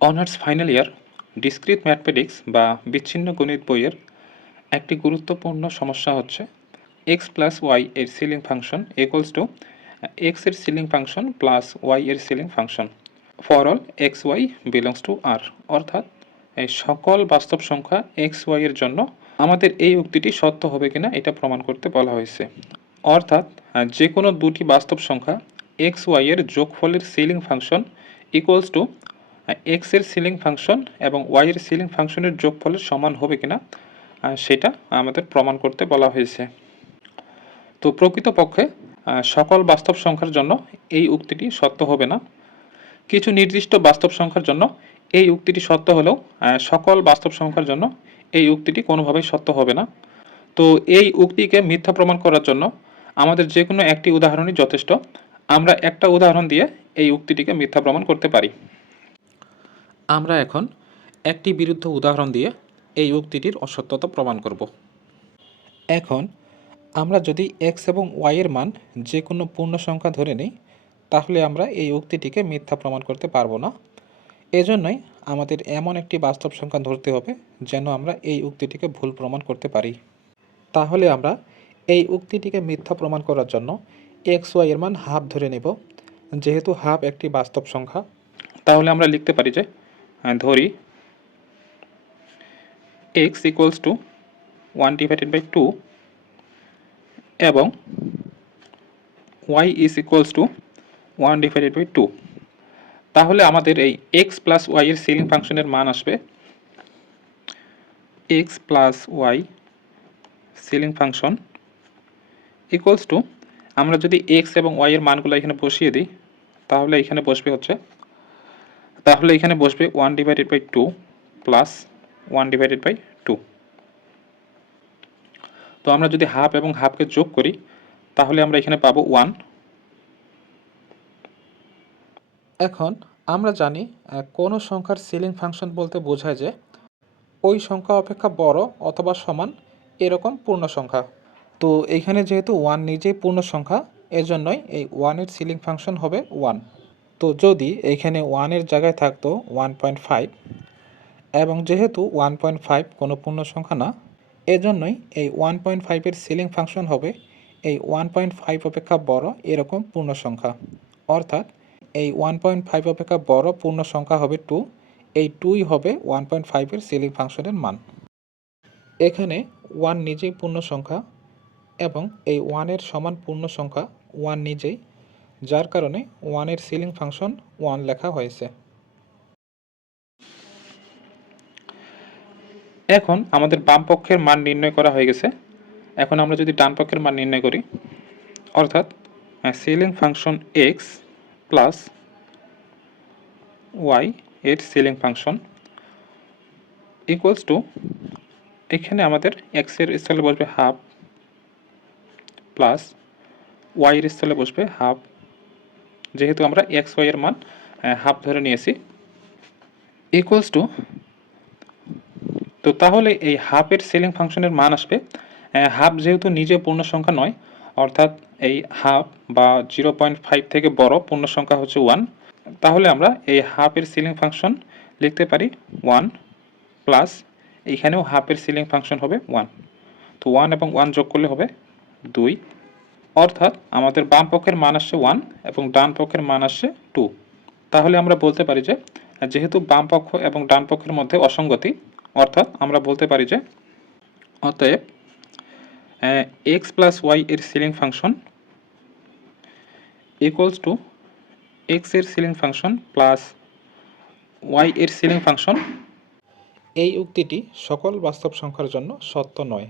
Honours final year discrete mathematics বা বিচ্ছিন্ন গণিত বইয়ের একটি গুরুত্বপূর্ণ সমস্যা হচ্ছে এক্স প্লাস ওয়াই এর ceiling function equals to X এর সিলিং ফাংশন প্লাস ওয়াই এর ceiling function for all X Y belongs to R. অর্থাৎ এই সকল বাস্তব সংখ্যা এক্স ওয়াই এর জন্য আমাদের এই উক্তিটি সত্য হবে কিনা এটা প্রমাণ করতে বলা হয়েছে। অর্থাৎ যে কোনো দুটি বাস্তব সংখ্যা এক্স ওয়াই এর যোগফলের ceiling function equals to X এর সিলিং ফাংশন এবং ওয়াই এর সিলিং ফাংশনের যোগফলের সমান হবে কিনা সেটা আমাদের প্রমাণ করতে বলা হয়েছে। তো প্রকৃতপক্ষে সকল বাস্তব সংখ্যার জন্য এই উক্তিটি সত্য হবে না। কিছু নির্দিষ্ট বাস্তব সংখ্যার জন্য এই উক্তিটি সত্য হলেও সকল বাস্তব সংখ্যার জন্য এই উক্তিটি কোনোভাবেই সত্য হবে না। তো এই উক্তিকে মিথ্যা প্রমাণ করার জন্য আমাদের যে কোনো একটি উদাহরণই যথেষ্ট। আমরা একটা উদাহরণ দিয়ে এই উক্তিটিকে মিথ্যা প্রমাণ করতে পারি। আমরা এখন একটি বিরুদ্ধ উদাহরণ দিয়ে এই উক্তিটির অসত্যতা প্রমাণ করব। এখন আমরা যদি এক্স এবং ওয়াই এর মান যে কোনো পূর্ণ সংখ্যা ধরে নিই, তাহলে আমরা এই উক্তিটিকে মিথ্যা প্রমাণ করতে পারবো না। এজন্যই আমাদের এমন একটি বাস্তব সংখ্যা ধরতে হবে যেন আমরা এই উক্তিটিকে ভুল প্রমাণ করতে পারি। তাহলে আমরা এই উক্তিটিকে মিথ্যা প্রমাণ করার জন্য এক্স ওয়াই এর মান হাফ ধরে নেব। যেহেতু হাফ একটি বাস্তব সংখ্যা, তাহলে আমরা লিখতে পারি যে ধরি এক্স ইকুয়ালস টু 1/2 এবং ওয়াই ইজ ইকুয়ালস টু 1/2। তাহলে আমাদের এই এক্স প্লাস ওয়াই এর সিলিং ফাংশনের মান আসবে x plus y ceiling function equals to, আমরা যদি এক্স এবং ওয়াই এর মানগুলো এখানে বসিয়ে দিই তাহলে এখানে বসবে 1/2 প্লাস 1/2। তো আমরা যদি হাফ এবং হাফকে যোগ করি তাহলে আমরা এখানে পাবো 1। এখন আমরা জানি কোনো সংখ্যার সিলিং ফাংশন বলতে বোঝায় যে ওই সংখ্যা অপেক্ষা বড় অথবা সমান এরকম পূর্ণ সংখ্যা। তো এইখানে যেহেতু 1 নিজেই পূর্ণ সংখ্যা, এজন্যই এই 1-এর সিলিং ফাংশন হবে 1। তো যদি এইখানে 1-এর জায়গায় থাকতো 1.5, এবং যেহেতু 1.5 কোনো পূর্ণ সংখ্যা না, এজন্যই এই 1.5-এর সিলিং ফাংশন হবে এই 1.5 অপেক্ষা বড় এরকম পূর্ণ সংখ্যা। অর্থাৎ এই 1.5 অপেক্ষা বড় পূর্ণ সংখ্যা হবে 2। এই 2ই হবে 1.5-এর সিলিং ফাংশনের মান। এখানে 1 নিজেই পূর্ণ সংখ্যা এবং এই 1-এর সমান পূর্ণ সংখ্যা 1 নিজেই, যার কারণে 1-এর সিলিং ফাংশন 1 লেখা হয়েছে। এখন আমাদের বাম পক্ষের মান নির্ণয় করা হয়ে গেছে। এখন আমরা যদি ডান পক্ষের মান নির্ণয় করি, অর্থাৎ ceiling function x plus Y এর সিলিং ফাংশন ইকুয়ালস টু, এখানে আমাদের এক্সের স্থলে বসবে হাফ প্লাস ওয়াইয়ের স্থলে বসবে হাফ, যেহেতু আমরা এক্স ওয়াই এর মান হাফ ধরে নিয়েছি, ইকুয়ালস টু। তো তাহলে এই হাফের সিলিং ফাংশনের মান আসবে, হাফ যেহেতু নিজে পূর্ণ সংখ্যা নয়, অর্থাৎ এই হাফ বা 0.5 থেকে বড় পূর্ণ সংখ্যা হচ্ছে 1। তাহলে আমরা এই হাফের সিলিং ফাংশন লিখতে পারি 1 প্লাস এইখানেও হাফের সিলিং ফাংশন হবে 1। তো 1 এবং 1 যোগ করলে হবে 2। অর্থাৎ আমাদের বাম পক্ষের মান আসছে 1 এবং ডান পক্ষের মান আসছে 2। তাহলে আমরা বলতে পারি যে যেহেতু বাম পক্ষ এবং ডান পক্ষের মধ্যে অসঙ্গতি, অর্থাৎ আমরা বলতে পারি যে অতএব এক্স প্লাস ওয়াই এর ceiling function equals to X এর সিলিং ফাংশন প্লাস ওয়াই এর সিলিং ফাংশন। এই উক্তিটি সকল বাস্তব সংখ্যার জন্য সত্য নয়।